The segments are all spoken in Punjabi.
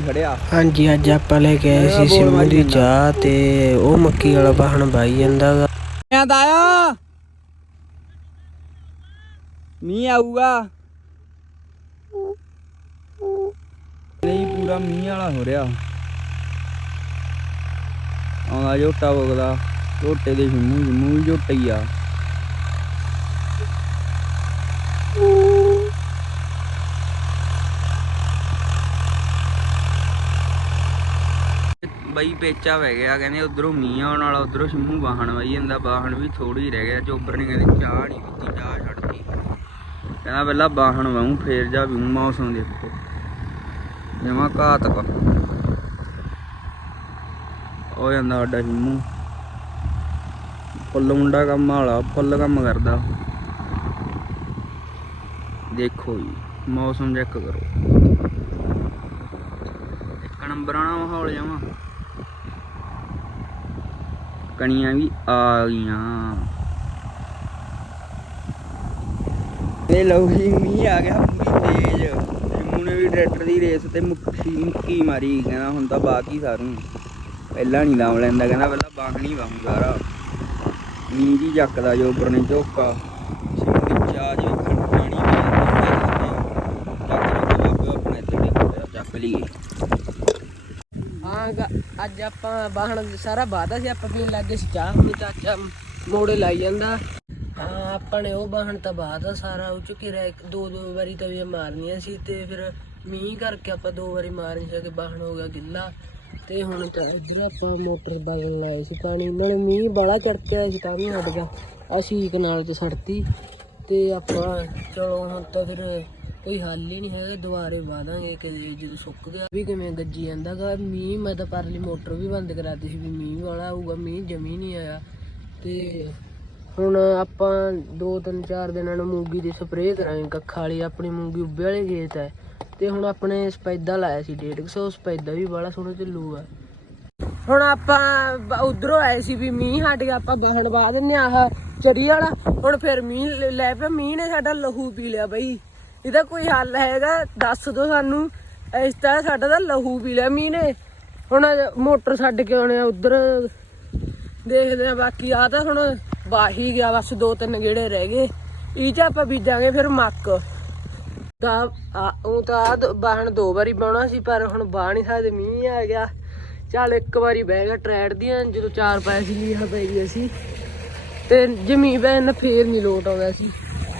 ਖੜਿਆ। ਹਾਂਜੀ ਅੱਜ ਆਪਾਂ ਲੈ ਕੇ ਆਏ ਸੀ ਸਿੰਮੂ ਦੀ ਚਾਹ ਤੇ ਉਹ ਮੱਕੀ ਵਾਲਾ ਬਾਹਣ ਬਾਈ ਜਾਂਦਾ ਗਾ। ਮੈਂ ਆਇਆ। ਮੀਂਹ ਆਊਗਾ। ਨਹੀਂ ਪੂਰਾ ਮੀਂਹ ਵਾਲਾ ਹੋ ਰਿਹਾ। ਆਉਂਦਾ ਝੋਟਾ ਵਗਦਾ ਝੋਟੇ ਦੇ ਸ਼ਿਮੂ ਸ਼ਿਮੂ ਵੀ ਝੋਟਾ ਹੀ ਆ। ਬਈ ਪੇਚਾ ਵਹਿ ਗਿਆ, ਕਹਿੰਦੇ ਉਧਰੋਂ ਮੀਂਹ ਆਉਣ ਵਾਲਾ, ਉਧਰੋਂ ਸ਼ਿਮੂ ਵਾਹਣ ਵਈ ਜਾਂਦਾ, ਵਾਹਣ ਵੀ ਥੋੜੀ ਰਹਿ ਗਿਆ, ਚੋਬਰ ਨੇ ਕਹਿੰਦੇ ਚਾਹ ਨਹੀਂ ਪੀਤੀ, ਚਾਹ ਛੱਡਤੀ ਕਹਿੰਦਾ ਪਹਿਲਾਂ ਵਾਹਣ ਵਾਉਂ ਫੇਰ ਜਾ ਵੀ ਮੌਸਮ ਦੇਖੋ। ਜਮਾ ਘਾਤਕ। ਹੋ ਜਾਂਦਾ ਸਾਡਾ ਸ਼ਿਮੂ। ਫੁੱਲ ਮੁੰਡਾ ਕੰਮ ਵਾਲਾ, ਫੁੱਲ ਕੰਮ ਕਰਦਾ। ਦੇਖੋ ਜੀ, ਮੌਸਮ ਚੈੱਕ ਕਰੋ। ਇੱਕ ਨੰਬਰ ਆਣਾ ਮਾਹੌਲ ਜਮਾ। ਕਣੀਆਂ ਵੀ ਆ ਗਈਆਂ। ਇਹ ਲਓ ਜੀ, ਮੀਂਹ ਆ ਗਿਆ ਪੂਰੀ ਤੇਜ਼। ਸ਼ਿਮੂ ਨੇ ਵੀ ਟਰੈਕਟਰ ਦੀ ਰੇਸ ਤੇ ਮੁੱਕੀ ਮੁੱਕੀ ਮਾਰੀ, ਕਹਿੰਦਾ ਹੁਣ ਤਾਂ ਬਾਕੀ ਸਾਰੂ। ਪਹਿਲਾਂ ਨਹੀਂ ਲਾਉ ਲੈਂਦਾ, ਕਹਿੰਦਾ ਪਹਿਲਾਂ ਬਾਹਣੀ ਵਾਹੂ ਸਾਰਾ। ਮੀਂਹ ਦੀ ਜੱਕਦਾ ਜੋ ਉੱਪਰ ਨੇ ਝੋਕਾ ਸ਼ਿਮੂ ਦੀ ਚਾਹ ਜੀ ਖੜਾਣੀ ਚੱਕ ਲਓ ਆਪਣੇ ਇੱਥੇ ਦੇਖੋ ਚੱਕ ਲਈਏ ਹਾਂ ਗਾ- ਅੱਜ ਆਪਾਂ ਬਾਹਣ ਸਾਰਾ ਬਾਦਾ ਸੀ, ਆਪਾਂ ਪੀਣ ਲੱਗੇ ਸੀ ਚਾਹ ਹੁਣ ਤਾਂ ਮੋੜੇ ਲਾਈ ਜਾਂਦਾ। ਹਾਂ, ਆਪਾਂ ਨੇ ਉਹ ਬਾਹਣ ਤਾਂ ਬਾਦਾ ਸਾਰਾ, ਉਹ ਚ ਘਿਰਿਆ ਇੱਕ, ਦੋ ਦੋ ਵਾਰੀ ਤਾਂ ਵੀ ਮਾਰਨੀਆਂ ਸੀ ਤੇ ਫਿਰ ਮੀਂਹ ਕਰਕੇ ਆਪਾਂ ਦੋ ਵਾਰੀ ਮਾਰ ਨਹੀਂ ਸਕੇ ਬਾਹਣ ਹੋ ਗਿਆ ਗਿੱਲਾ। ਤੇ ਹੁਣ ਤਾਂ ਇੱਧਰ ਆਪਾਂ ਮੋਟਰ ਬਦਲਣ ਲਾਏ ਸੀ ਪਾਣੀ, ਨਾਲ ਮੀਂਹ ਬਾਲਾ ਚੜਕਿਆ ਸੀ, ਤਾਂ ਵੀ ਹਟ ਗਿਆ। ਅਸੀਂ ਇੱਕ ਨਾਲ ਤਾਂ ਸੜਤੀ। ਤੇ ਆਪਾਂ, ਚਲੋ ਹੁਣ ਤਾਂ ਫਿਰ ਕੋਈ ਹੱਲ ਹੀ ਨਹੀਂ ਹੈਗਾ, ਦੁਬਾਰੇ ਵਾਦਾਂਗੇ ਕਿ ਜਦੋਂ ਸੁੱਕ ਗਿਆ। ਵੀ ਕਿਵੇਂ ਗੱਜੀ ਜਾਂਦਾਗਾ, ਮੀਂਹ, ਮੈਂ ਤਾਂ ਪਰਲੀ ਮੋਟਰ ਵੀ ਬੰਦ ਕਰਾਤੀ ਸੀ ਵੀ ਮੀਂਹ ਵਾਲਾ ਆਊਗਾ, ਮੀਂਹ ਜਮੀ ਨਹੀਂ ਆਇਆ। ਤੇ ਹੁਣ ਆਪਾਂ ਦੋ, ਤਿੰਨ, ਚਾਰ ਦਿਨਾਂ ਨੂੰ ਮੂੰਗੀ ਦੀ ਸਪਰੇਅ ਕਰਾਂਗੇ, ਕੱਖਾਂ ਵਾਲੀ ਆਪਣੀ ਮੂੰਗੀ ਉੱਬੇ ਵਾਲੇ ਖੇਤ ਹੈ। ਤੇ ਹੁਣ ਆਪਣੇ ਸਪੈਦਾ ਲਾਇਆ ਸੀ 150 ਸਪੈਦਾ ਵੀ ਬੜਾ ਸੋਹਣਾ ਚੱਲੂਗਾ ਹੁਣ ਆਪਾਂ ਉਧਰੋਂ ਆਏ ਸੀ ਵੀ ਮੀਂਹ ਹਟ ਗਿਆ, ਆਪਾਂ ਬਹਿਣ ਬਾ ਦਿੰਨੇ ਆਹ ਚਰੀ ਵਾਲਾ। ਹੁਣ ਫਿਰ ਮੀਂਹ ਲੈ ਪਿਆ, ਮੀਂਹ ਨੇ ਸਾਡਾ ਲਹੂ ਪੀ ਲਿਆ ਬਈ। ਇਹਦਾ ਕੋਈ ਹੱਲ ਹੈਗਾ? ਦੱਸ ਦੋ ਸਾਨੂੰ। ਇਸ ਤਰ੍ਹਾਂ ਸਾਡਾ ਤਾਂ ਲਹੂ ਪੀ ਲਿਆ ਮੀਂਹ ਨੇ। ਹੁਣ ਮੋਟਰ ਛੱਡ ਕੇ ਆਉਣੇ ਆ ਉਧਰ। ਦੇਖਦੇ ਆ ਬਾਕੀ ਆ ਤਾਂ ਹੁਣ ਵਾਹੀ ਗਿਆ, ਬਸ ਦੋ ਤਿੰਨ ਗੇੜੇ ਰਹਿ ਗਏ। ਇਹ ਚ ਆਪਾਂ ਬੀਜਾਂਗੇ ਫਿਰ ਮੱਕ। ਤਾਂ ਆ- ਉਹ ਤਾਂ ਆਹ ਦੋ- ਬਾਹਣ ਦੋ ਵਾਰੀ ਬਾਉਣਾ ਸੀ, ਪਰ ਹੁਣ ਬਾਹ ਨਹੀਂ ਸਕਦੇ, ਮੀਂਹ ਆ ਗਿਆ। ਚੱਲ ਇੱਕ ਵਾਰੀ ਬਹਿ ਗਿਆ ਟਰੈਡ ਦੀਆਂ, ਜਦੋਂ ਚਾਰ ਪੈਸੇ ਲੀਹਾ ਪੈ ਗਈ ਸੀ। ਤੇ ਜਮੀ ਬੈਨ ਫੇਰ ਨਹੀਂ ਲੋਟ ਆਉਂਦਾ ਸੀ।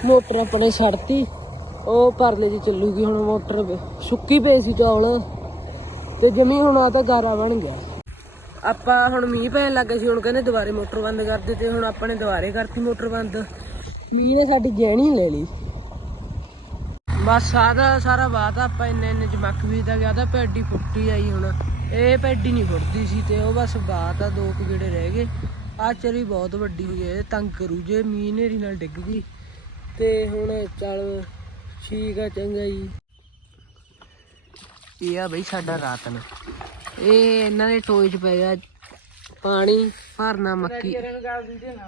ਮੋਟਰ ਆਪਣੇ ਛੱਡਤੀ ਉਹ ਪਰਲੇ ਦੀ ਚੱਲੂਗੀ ਹੁਣ ਮੋਟਰ ਸੁੱਕੀ ਪਈ ਸੀ ਚੌਲ। ਤੇ ਜਮੀ ਹੁਣ ਆ ਤਾਂ ਗਾਰਾ ਬਣ ਗਿਆ। ਆਪਾਂ ਹੁਣ ਮੀਂਹ ਪੈਣ ਲੱਗਾ ਸੀ, ਹੁਣ ਕਹਿੰਦੇ ਦੁਬਾਰੇ ਮੋਟਰ ਬੰਦ ਕਰ ਦੇ ਤੇ ਹੁਣ ਆਪਾਂ ਨੇ ਦੁਬਾਰੇ ਕਰਤੀ ਮੋਟਰ ਬੰਦ। ਮੀਂਹ ਨੇ ਸਾਡੀ ਗਹਿਣੀ ਲੈ ਲਈ। ਬਸ ਸਾਦਾ ਸਾਰਾ ਬਾਤ ਆਪਾਂ ਇੰਨੇ ਇੰਨੇ ਚ ਮੱਕ ਵੀ ਤਾਂ ਗਿਆ ਤਾਂ ਪੈਡੀ ਫੁੱਟੀ ਆਈ ਹੁਣ। ਇਹ ਪੈਡੀ ਨਹੀਂ ਫੁੱਟਦੀ ਸੀ ਤੇ ਉਹ ਬਸ ਬਾਤ ਆ, ਦੋ ਕੁ ਗੇੜੇ ਰਹਿ ਗਏ। ਆ ਚਰੀ ਬਹੁਤ ਵੱਡੀ ਹੋਈ ਹੈ ਤੰਗ ਕਰੂ ਜੇ, ਮੀਂਹ ਨੇਰੀ ਨਾਲ ਡਿੱਗ ਗਈ। ਤੇ ਹੁਣ ਚੱਲ ਠੀਕ ਆ ਚੰਗਾ ਜੀ। ਇਹ ਆ ਬਈ ਸਾਡਾ ਰਾਤਨ ਇਹ ਇਹਨਾਂ ਦੇ ਟੋਏ 'ਚ ਪੈ ਗਿਆ ਪਾਣੀ ਭਰਨਾ ਮੱਕੀ।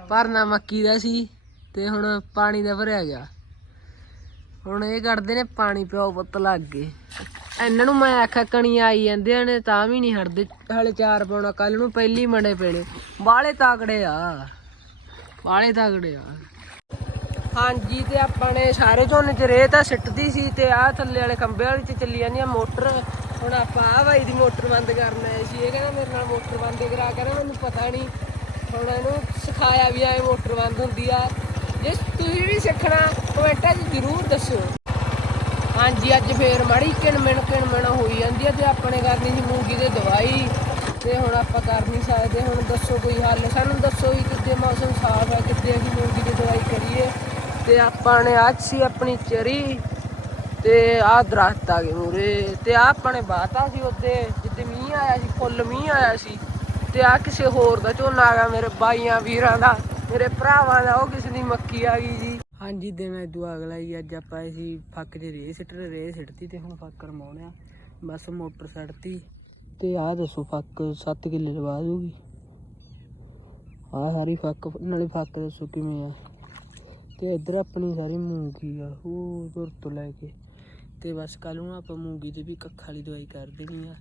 ਭਰਨਾ ਮੱਕੀ ਦਾ ਸੀ ਤੇ ਹੁਣ ਪਾਣੀ ਦਾ ਭਰਿਆ ਗਿਆ। ਹੁਣ ਇਹ ਕੱਢਦੇ ਨੇ ਪਾਣੀ ਪਿਓ ਪੁੱਤ ਲੱਗ ਗਏ। ਇਹਨਾਂ ਨੂੰ ਮੈਂ ਆਖਿਆ ਕਣੀਆਂ ਆਈ ਜਾਂਦੇ ਨੇ ਤਾਂ ਵੀ ਨਹੀਂ ਹਟਦੇ। ਹਲੇ ਚਾਰ ਪਾਉਣਾ ਕੱਲ ਨੂੰ ਪਹਿਲੀ ਮੰਡੇ ਪੈਣੇ। ਬਾਲੇ ਤਾਕੜੇ ਆ। ਬਾਲੇ ਤਾਕੜੇ ਆ। ਹਾਂਜੀ, ਤੇ ਆਪਾਂ ਨੇ ਸਾਰੇ ਝੋਨੇ ਚ ਰੇਹ ਤਾਂ ਸਿੱਟਦੀ ਸੀ ਤੇ ਆਹ ਥੱਲੇ ਵਾਲੇ ਖੰਬੇ ਵਾਲੀ ਚ ਚੱਲੀ ਜਾਂਦੀ ਆ ਮੋਟਰ। ਹੁਣ ਆਪਾਂ ਆਹ ਬਾਈ ਦੀ ਮੋਟਰ ਬੰਦ ਕਰਨ ਆਏ ਸੀ। ਇਹ ਕਹਿੰਦਾ ਮੇਰੇ ਨਾਲ ਮੋਟਰ ਬੰਦ ਕਰਾ ਕਹਿੰਦਾ ਮੈਨੂੰ ਪਤਾ ਨਹੀਂ ਹੁਣ ਇਹਨੂੰ ਸਿਖਾਇਆ ਵੀ ਆਏ ਮੋਟਰ ਬੰਦ ਹੁੰਦੀ ਆ। ਜੇ ਤੁਸੀਂ ਵੀ ਸਿੱਖਣਾ ਕਮੈਂਟਾਂ 'ਚ ਜ਼ਰੂਰ ਦੱਸੋ ਹਾਂਜੀ, ਅੱਜ ਫੇਰ ਮਾੜੀ ਕਿਣਮਿਣ ਕਿਣਮਿਣ ਹੋਈ ਜਾਂਦੀ ਆ ਤੇ ਆਪਣੇ ਕਰਨੀ ਸੀ ਮੂੰਗੀ ਦੇ ਦਵਾਈ। ਤੇ ਹੁਣ ਆਪਾਂ ਕਰ ਨਹੀਂ ਸਕਦੇ। ਹੁਣ ਦੱਸੋ ਕੋਈ ਹੱਲ। ਸਾਨੂੰ ਦੱਸੋ ਵੀ ਕਿੱਥੇ ਮੌਸਮ ਸਾਫ਼ ਹੈ ਕਿੱਥੇ ਅਸੀਂ ਮੂੰਗੀ ਦੀ ਦਵਾਈ ਕਰੀਏ। ਤੇ ਆਪਾਂ ਨੇ ਅੱਜ ਸੀ ਆਪਣੀ ਚਰੀ ਤੇ ਆਹ ਦਰਖਤ ਆ ਗਏ ਮੂਰੇ। ਤੇ ਆਹ ਆਪਾਂ ਨੇ ਬਾਤਾ ਸੀ ਉੱਤੇ ਜਿੱਦੇ ਮੀਂਹ ਆਇਆ ਸੀ, ਫੁੱਲ ਮੀਂਹ ਆਇਆ ਸੀ। ਤੇ ਆ ਕਿਸੇ ਹੋਰ ਦਾ ਝੋਨਾ ਆ ਗਿਆ, ਮੇਰੇ ਬਾਈਆਂ ਵੀਰਾਂ ਦਾ, ਮੇਰੇ ਭਰਾਵਾਂ ਦਾ, ਉਹ ਕਿਸੇ ਦੀ ਮੱਕੀ ਆ ਗਈ ਜੀ। ਹਾਂਜੀ, ਦਿਨ ਇਦੋਂ ਅਗਲਾ ਹੀ, ਅੱਜ ਆਪਾਂ ਅਸੀਂ ਫੱਕ 'ਚ ਰੇਹ ਸਿੱਟ ਰਹੇ ਸਿੱਟਤੀ ਤੇ ਹੁਣ ਫੱਕ ਰਮਾਉਣਿਆ। ਬਸ ਮੋਟਰ ਸੜਤੀ। ਤੇ ਆਹ ਦੱਸੋ ਫੱਕ 7 ਕਿੱਲੇ ਲਵਾ ਦੂਗੀ ਆਹ ਸਾਰੀ ਫੱਕ, ਨਾਲੇ ਫੱਕ ਦੱਸੋ ਕਿਵੇਂ ਆ। ਤੇ ਇੱਧਰ ਆਪਣੀ ਸਾਰੀ ਮੂੰਗੀ ਆ ਉਹ ਤੁਰ ਤੋਂ ਲੈ ਕੇ। ਤੇ ਬਸ ਕੱਲ ਨੂੰ ਆਪਾਂ ਮੂੰਗੀ ਤੇ ਵੀ ਕੱਖ ਵਾਲੀ ਦਵਾਈ ਕਰ ਦੇਣੀ ਆ।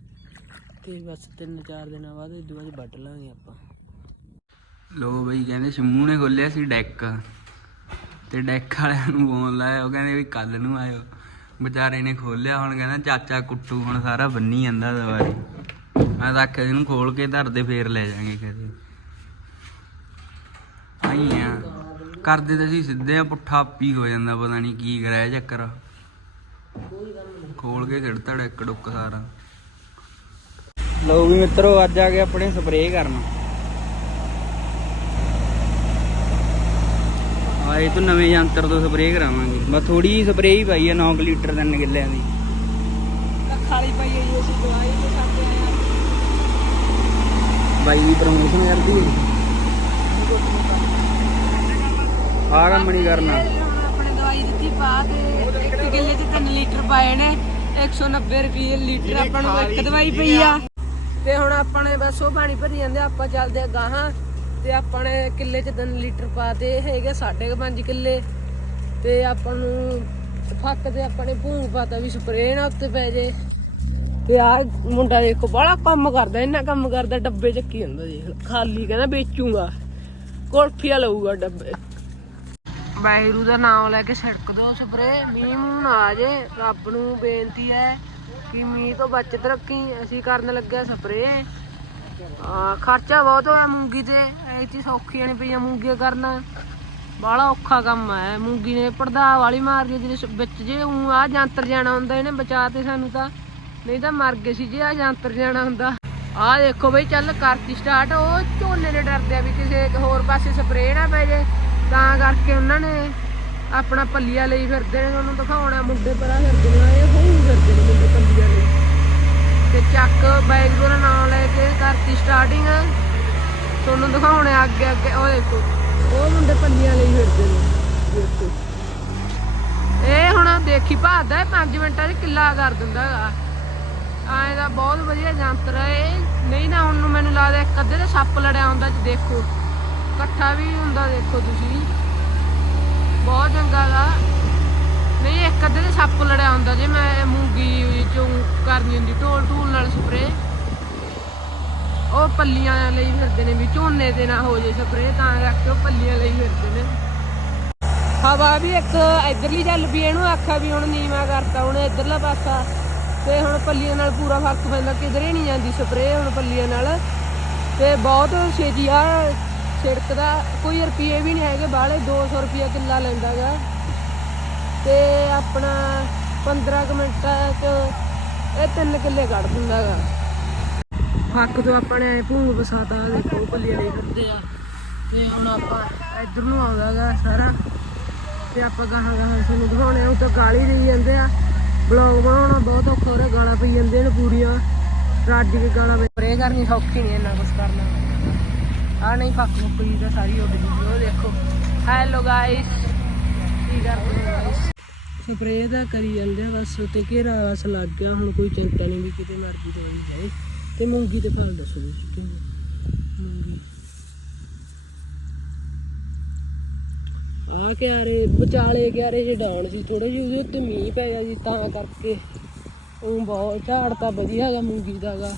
ਤੇ ਬਸ ਤਿੰਨ ਚਾਰ ਦਿਨਾਂ ਬਾਅਦ ਇਦੋਂ ਬਾਅਦ ਵੱਢ ਲਾਂਗੇ ਆਪਾਂ। ਲੋ ਬਈ ਕਹਿੰਦੇ ਸ਼ੰਮੂ ਨੇ ਖੋਲਿਆ ਸੀ ਡੈਕ। ਤੇ ਡੈਕ ਵਾਲਿਆਂ ਨੂੰ ਫੋਨ ਲਾਇਆ, ਉਹ ਕਹਿੰਦੇ ਵੀ ਕੱਲ ਨੂੰ ਆਇਓ। ਵਿਚਾਰੇ ਨੇ ਖੋਲਿਆ, ਹੁਣ ਕਹਿੰਦਾ ਚਾਚਾ ਕੁੱਟੂ, ਹੁਣ ਸਾਰਾ ਬੰਨੀ ਜਾਂਦਾ ਦਵਾਈ। ਮੈਂ ਤਾਂ ਆਖਿਆ ਇਹਨੂੰ ਖੋਲ ਕੇ ਧਰਦੇ ਫੇਰ ਲੈ ਜਾਾਂਗੇ ਕਦੇ ਆਈ ਆ ਕਰਦੇ ਤਾਂ ਅਸੀਂ ਸਿੱਧੇ ਆ ਪੁੱਠਾ ਆਪੀ ਹੋ ਜਾਂਦਾ ਪਤਾ ਨਹੀਂ ਕੀ ਕਰਿਆ ਚੱਕਰ। ਖੋਲ ਕੇ ਖੜਤਾ ਡੈਕ ਡੁੱਕ ਸਾਰਾ। ਲੋ ਵੀ ਮਿੱਤਰੋ ਅੱਜ ਆ ਕੇ ਆਪਣੇ ਸਪਰੇਅ ਕਰਨ। ਆਏ ਤੋਂ ਨਵੇਂ ਯੰਤਰ ਤੋਂ ਸਪਰੇਅ ਕਰਾਵਾਂਗੇ। ਬਸ ਥੋੜੀ ਜਿਹੀ ਸਪਰੇਅ ਹੀ ਪਾਈ ਆ 9 ਲੀਟਰ ਤਿੰਨ ਕਿੱਲਿਆਂ ਦੀ। ਕੱਖ ਵਾਲੀ ਪਈ ਹੋਈ ਅਸੀਂ ਦਵਾਈ ਤੇ ਸਾਡੇ ਆਇਆ ਬਾਈ ਦੀ ਪ੍ਰਮੋਸ਼ਨ ਕਰਦੀ ਹੈ। ਆ ਕੰਮ ਨਹੀਂ ਕਰਨਾ। ਆਪਣੇ ਦਵਾਈ ਦਿੱਤੀ ਪਾ ਤੇ ਇੱਕ ਕਿੱਲੇ 'ਚ 3 ਲੀਟਰ ਪਾਏ ਨੇ 190 ਰੁਪਏ ਲੀਟਰ ਆਪਾਂ ਨੂੰ ਇੱਕ ਦਵਾਈ ਪਈ ਆ। ਤੇ ਹੁਣ ਆਪਾਂ ਨੇ ਬਸ ਉਹ ਪਾਣੀ ਭਰੀ ਜਾਂਦੇ ਆ, ਆਪਾਂ ਚੱਲਦੇ ਆ ਗਾਹਾਂ ਤੇ ਆਪਾਂ ਨੇ ਕਿੱਲੇ 'ਚ 3 ਲੀਟਰ ਪਾ ਤੇ ਇਹ ਹੈਗੇ 5.5 ਕਿੱਲੇ। ਤੇ ਆਪਾਂ ਨੂੰ ਫੱਕ ਤੇ ਆਪਾਂ ਨੇ ਭੂੰਗ ਪਾਤਾ ਵੀ ਸਪਰੇਅ ਨਾ ਉੱਤੇ ਪੈ ਜੇ। ਤੇ ਆ ਮੁੰਡਾ ਦੇਖੋ ਬੜਾ ਕੰਮ ਕਰਦਾ ਇੰਨਾ ਕੰਮ ਕਰਦਾ ਡੱਬੇ ਚੱਕੀ ਜਾਂਦਾ ਦੇਖ ਲਓ। ਖਾਲੀ ਕਹਿੰਦਾ ਵੇਚੂਗਾ। ਕੁਲਫੀਆ ਲਊਗਾ ਡੱਬੇ। ਵਾਹਿਗੁਰੂ ਦਾ ਨਾਮ ਲੈ ਕੇ ਛਿੜਕ ਦੋ ਸਪਰੇ। ਮੀਂਹ ਮੂੰਹ ਨਾ ਆ ਜੇ। ਰੱਬ ਨੂੰ ਬੇਨਤੀ ਹੈ ਕਿ ਮੀਂਹ ਤੋਂ ਬਚਤ ਰੱਖੀ। ਅਸੀਂ ਕਰਨ ਲੱਗਿਆ ਸਪਰੇ। ਆ ਖਰਚਾ ਬਹੁਤ ਹੋਇਆ ਮੂੰਗੀ ਤੇ। ਇਹ ਚੀਜ਼ ਸੌਖੀਆਂ ਨਹੀਂ ਪਈਆਂ ਮੂੰਗੀਆਂ ਕਰਨਾ। ਬਾਹਲਾ ਔਖਾ ਕੰਮ ਹੈ। ਮੂੰਗੀ ਨੇ ਪੜਦਾ ਵਾਲੀ ਮਾਰ ਗਈ ਜਿਹਦੇ ਵਿੱਚ ਜੇ ਉਹ ਆ ਜੰਤਰ ਜਾਣਾ ਹੁੰਦਾ, ਇਹਨੇ ਬਚਾ ਤੇ ਸਾਨੂੰ ਤਾਂ। ਨਹੀਂ ਤਾਂ ਮਰ ਗਏ ਸੀ ਜੇ ਆ ਜੰਤਰ ਜਾਣਾ ਹੁੰਦਾ। ਆਹ ਦੇਖੋ ਬਈ, ਚੱਲ ਕਰਤੀ ਸਟਾਰਟ ਉਹ ਝੋਨੇ ਦੇ ਡਰਦੇ ਆ ਵੀ ਕਿਸੇ ਹੋਰ ਪਾਸੇ ਸਪਰੇਅ ਨਾ ਪੈ ਜੇ। ਤਾਂ ਕਰਕੇ ਉਹਨਾਂ ਨੇ ਆਪਣਾ ਪੱਲੀਆ ਲਈ ਫਿਰਦੇ ਨੇ, ਤੁਹਾਨੂੰ ਦਿਖਾਉਣਾ ਮੁੰਡੇ ਪਰਾਂ ਫਿਰਦੇ ਨੇ, ਇਹ ਹੋਊ ਫਿਰਦੇ ਨੇ ਮੁੰਡੇ ਪੱਲੀਆ ਲਈ। ਤੇ ਚੱਕ ਬਾਈਕ ਦਾ ਨਾਮ ਲੈ ਕੇ ਕਰਤੀ ਸਟਾਰਟਿੰਗ ਤੁਹਾਨੂੰ ਦਿਖਾਉਣੇ ਅੱਗੇ ਅੱਗੇ, ਉਹ ਦੇਖੋ, ਉਹ ਮੁੰਡੇ ਪੱਲੀਆਂ ਲਈ ਫਿਰਦੇ ਨੇ। ਦੇਖੋ। ਇਹ ਹੁਣ ਦੇਖੀ ਭਾਦਾ ਇਹ 5 ਮਿੰਟਾਂ 'ਚ ਕਿੱਲਾ ਕਰ ਦਿੰਦਾ ਹੈਗਾ। ਆਏ ਦਾ ਬਹੁਤ ਵਧੀਆ ਜੰਤਰ ਹੈ ਇਹ। ਨਹੀਂ ਨਾ ਹੁਣ ਮੈਨੂੰ ਲੱਗਦਾ ਇੱਕ ਅੱਧੇ ਦਾ ਸੱਪ ਲੜਿਆ ਹੁੰਦਾ ਚ ਦੇਖੋ। ਇਕੱਠਾ ਵੀ ਹੁੰਦਾ, ਦੇਖੋ ਤੁਸੀਂ। ਬਹੁਤ ਚੰਗਾ ਗਾ। ਨਹੀਂ, ਇੱਕ ਅੱਧੇ ਦੇ ਸੱਪ ਲੜਿਆ ਹੁੰਦਾ ਜੇ ਮੈਂ ਮੂੰਗੀ ਚੋਂ ਕਰਨੀ ਹੁੰਦੀ, ਢੋਲ ਢੂਲ ਨਾਲ ਸਪਰੇ ਉਹ ਪੱਲੀਆਂ ਲਈ ਫਿਰਦੇ ਨੇ ਵੀ, ਝੋਨੇ ਦੇ ਨਾ ਹੋ ਜੇ ਸਪਰੇ ਤਾਂ ਕਰਕੇ ਉਹ ਪੱਲੀਆਂ ਲਈ ਫਿਰਦੇ ਨੇ। ਹਵਾ ਵੀ ਇੱਕ ਇਧਰਲੀ ਚੱਲ ਪਈ, ਇਹਨੂੰ ਆਖਿਆ ਵੀ ਹੁਣ ਨੀਵਾ ਕਰਤਾ, ਹੁਣ ਇਧਰਲਾ ਪਾਸਾ। ਤੇ ਹੁਣ ਪੱਲੀਆਂ ਨਾਲ ਪੂਰਾ ਫ਼ਰਕ ਪੈਂਦਾ, ਕਿਧਰੇ ਨਹੀਂ ਜਾਂਦੀ ਸਪਰੇਅ ਹੁਣ ਪੱਲੀਆਂ ਨਾਲ। ਤੇ ਬਹੁਤ ਛੇਤੀ ਆ ਛਿੜਕਦਾ ਕੋਈ ਰੁਪਏ ਵੀ ਨਹੀਂ ਹੈਗੇ ਬਾਹਲੇ 200 ਰੁਪਏ ਕਿੱਲਾ ਲੈਂਦਾਗਾ ਤੇ ਆਪਣਾ 15 ਕੁ ਮਿੰਟਾਂ ਚ ਇਹ ਤਿੰਨ ਕਿੱਲੇ ਕੱਢ ਦਿੰਦਾਗਾ ਫੱਕ ਤੋਂ ਆਪਾਂ ਨੇ ਭੂੰਗ ਵਸਾਤਾ ਦੇਖੋ ਪੱਲੀਆਂ ਨਹੀਂ ਫਿਰਦੇ ਆ। ਤੇ ਹੁਣ ਆਪਾਂ ਇੱਧਰ ਨੂੰ ਆਉਂਦਾਗਾ ਸਾਰਾ। ਤੇ ਆਪਾਂ ਗਾਹਾਂ ਗਾਹਾਂ ਤੁਹਾਨੂੰ ਦਿਖਾਉਣੇ ਉਹ ਤਾਂ ਗਾਲੀ ਦੇਈ ਜਾਂਦੇ ਆ। ਬਲੌਗ ਬਣਾਉਣਾ ਬਹੁਤ ਔਖਾ ਹੋ ਰਿਹਾ ਗਾਲਾਂ ਪਈ ਜਾਂਦੇ ਨੇ ਪੂਰੀਆਂ। ਰੱਜ ਕੇ ਗਾਲਾਂ ਸਪਰੇ ਕਰਨੀ ਸੌਖੀ ਨਹੀਂ ਇੰਨਾ ਕੁਝ ਕਰਨਾ। ਆ ਨਹੀਂ ਫੱਕ ਫੁੱਕ ਜੀ ਤਾਂ ਸਾਰੀ ਉੱਡ ਗਈ। ਉਹ ਦੇਖੋ। ਹੈਲੋ ਗਾਇਸ ਕੀ ਕਰਦੇ ਹੋ ਗਾਇਸ ਸਪਰੇ ਤਾਂ ਕਰੀ ਜਾਂਦੇ ਬਸ ਤੇ ਘੇਰਾ ਬਸ ਲੱਗ ਗਿਆ ਹੁਣ ਕੋਈ ਚਿੰਤਾ ਨਹੀਂ ਵੀ ਕਿਤੇ ਮਰਜ਼ੀ ਦਵਾਈ ਜਾਏ। ਤੇ ਮੂੰਗੀ ਤੇ ਫਲ ਦੱਸੋ ਤੁਸੀਂ ਕਿਵੇਂ ਮੂੰਗੀ। ਆ ਕਿਆਰੇ, ਵਿਚਾਲੇ ਕਿਆਰੇ ਜੇ ਡਾਣ ਸੀ ਥੋੜੇ ਜਿਹੇ ਉਹਦੇ ਉੱਤੇ ਮੀਂਹ ਪੈ ਗਿਆ ਜੀ, ਤਾਂ ਕਰਕੇ। ਉਹ ਬਹੁਤ ਝਾੜ ਤਾਂ ਵਧੀਆ ਹੈਗਾ ਮੂੰਗੀ ਦਾ ਗਾ।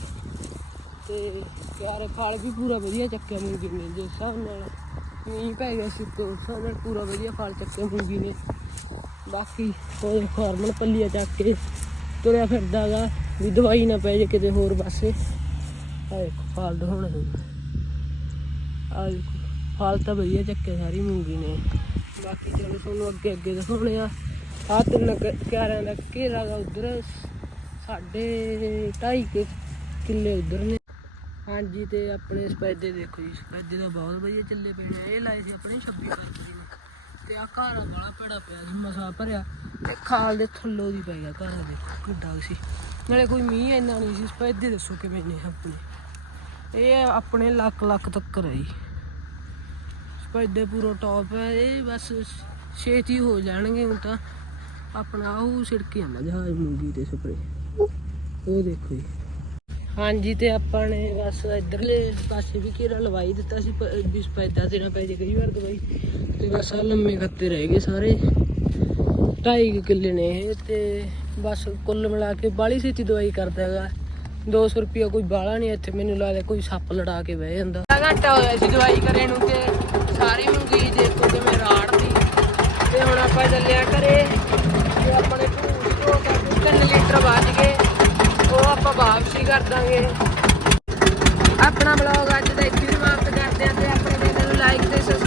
ਤੇ ਕਿਆਰੇ ਫਲ ਵੀ ਪੂਰਾ ਵਧੀਆ ਚੱਕਿਆ ਮੂੰਗੀ ਨੇ, ਜਿਸ ਹਿਸਾਬ ਨਾਲ ਮੀਂਹ ਪੈ ਗਿਆ ਸੀ ਤੇ ਉਸ ਹਿਸਾਬ ਨਾਲ ਪੂਰਾ ਵਧੀਆ ਫਲ ਚੱਕਿਆ ਮੂੰਗੀ ਨੇ। ਬਾਕੀ ਉਹ ਫਾਰਮਲ ਪੱਲੀਆਂ ਚੱਕ ਕੇ ਤੁਰਿਆ ਫਿਰਦਾ ਗਾ, ਵੀ ਦਵਾਈ ਨਾ ਪੈ ਜੇ ਕਿਤੇ ਹੋਰ ਪਾਸੇ। ਆ ਦੇਖੋ, ਫਲ ਦਿਖਾਉਣਾ ਤੁਹਾਨੂੰ ਆ ਫਲ ਤਾਂ ਵਧੀਆ ਚੱਕਿਆ ਸਾਰੀ ਮੂੰਗੀ ਨੇ। ਬਾਕੀ ਚਲੋ ਤੁਹਾਨੂੰ ਅੱਗੇ ਅੱਗੇ ਦਿਖਾਉਣੇ ਆ। ਆ ਤਿੰਨ ਕ- ਕਿਆਰਿਆਂ ਦਾ ਘੇਰਾ ਦਾ ਉਧਰ ਸਾਡੇ ਢਾਈ ਕੁ ਕਿੱਲੇ ਉਧਰ ਨੇ। ਹਾਂਜੀ ਤੇ ਆਪਣੇ ਸਪੈਦੇ ਦੇਖੋ ਜੀ, ਸਪੈਦੇ ਦਾ ਬਹੁਤ ਵਧੀਆ ਚੱਲੇ ਪਏ ਨੇ। ਇਹ ਲਾਏ ਸੀ ਆਪਣੇ 26 ਤਾਰੀਖ ਦੀ ਤੇ ਆ ਘਾਰਾ ਵਾਲਾ ਪੜਾ ਪਿਆ ਸੀ, ਮਸਾ ਭਰਿਆ। ਤੇ ਖਾਲ ਦੇ ਥੱਲੋਂ ਦੀ ਪੈ ਗਿਆ ਘਰ ਦੇਖੋ ਕਿੱਡਾ ਕੁ ਸੀ। ਨਾਲੇ ਕੋਈ ਮੀਂਹ ਇੰਨਾ ਨਹੀਂ ਸੀ, ਸਪੈਦੇ ਦੱਸੋ ਕਿਵੇਂ ਨੇ ਆਪਣੇ। ਇਹ ਆਪਣੇ ਲੱਖ ਲੱਖ ਤੱਕ ਹੈ ਜੀ। ਸਪੈਦੇ ਪੂਰਾ ਟੌਪ ਹੈ ਇਹ ਬਸ ਛੇਤੀ ਹੋ ਜਾਣਗੇ ਹੁਣ ਤਾਂ। ਆਪਣਾ ਉਹ ਛਿੜਕੀ ਜਾਂਦਾ ਜਹਾਜ਼ ਮੁੰਗੀ ਤੇ ਸਪਰੇ। ਉਹ ਦੇਖੋ ਜੀ। ਹਾਂਜੀ, ਤੇ ਆਪਾਂ ਨੇ ਬਸ ਇਧਰਲੇ ਪਾਸੇ ਵੀ ਘੇਰਾ ਲਵਾਈ ਦਿੱਤਾ ਸੀ, ਪ- ਵੀ ਸਪੈਦਾ ਦੇਣਾ ਪੈ ਜੇ ਕਈ ਵਾਰ ਦਵਾਈ। ਤੇ ਬਸ ਆ ਲੰਮੇ ਖੱਤੇ ਰਹਿ ਗਏ ਸਾਰੇ। ਢਾਈ ਕੁ ਕਿੱਲੇ ਨੇ ਇਹ, ਤੇ ਬਸ ਕੁੱਲ ਮਿਲਾ ਕੇ ਬਾਲੀ ਛੇਤੀ ਦਵਾਈ ਕਰਦਾ ਹੈਗਾ। 200 ਰੁਪਿਆ ਕੋਈ ਬਾਲਾ ਨਹੀਂ, ਇੱਥੇ ਮੈਨੂੰ ਲੱਗਦਾ ਕੋਈ ਸੱਪ ਲੜਾ ਕੇ ਬਹਿ ਜਾਂਦਾ। ਘੰਟਾ ਹੋਇਆ ਸੀ ਦਵਾਈ ਕਰੇ ਨੂੰ, ਤੇ ਸਾਰੀ ਨੂੰ ਗਈ ਦੇਖੋ ਜਿਵੇਂ ਰਾੜ ਦੀ ਤੇ। ਹੁਣ ਆਪਾਂ ਚੱਲਿਆ ਘਰੇ। ਕਰ ਦਾਂਗੇ। ਆਪਣਾ ਬਲੌਗ ਅੱਜ ਦਾ ਇੱਥੇ ਸਮਾਪਤ ਕਰਦੇ ਆਂ ਤੇ ਆਪਣੇ ਚੈਨਲ ਨੂੰ ਲਾਈਕ ਤੇ ਸਬਸਕ੍ਰਾਈਬ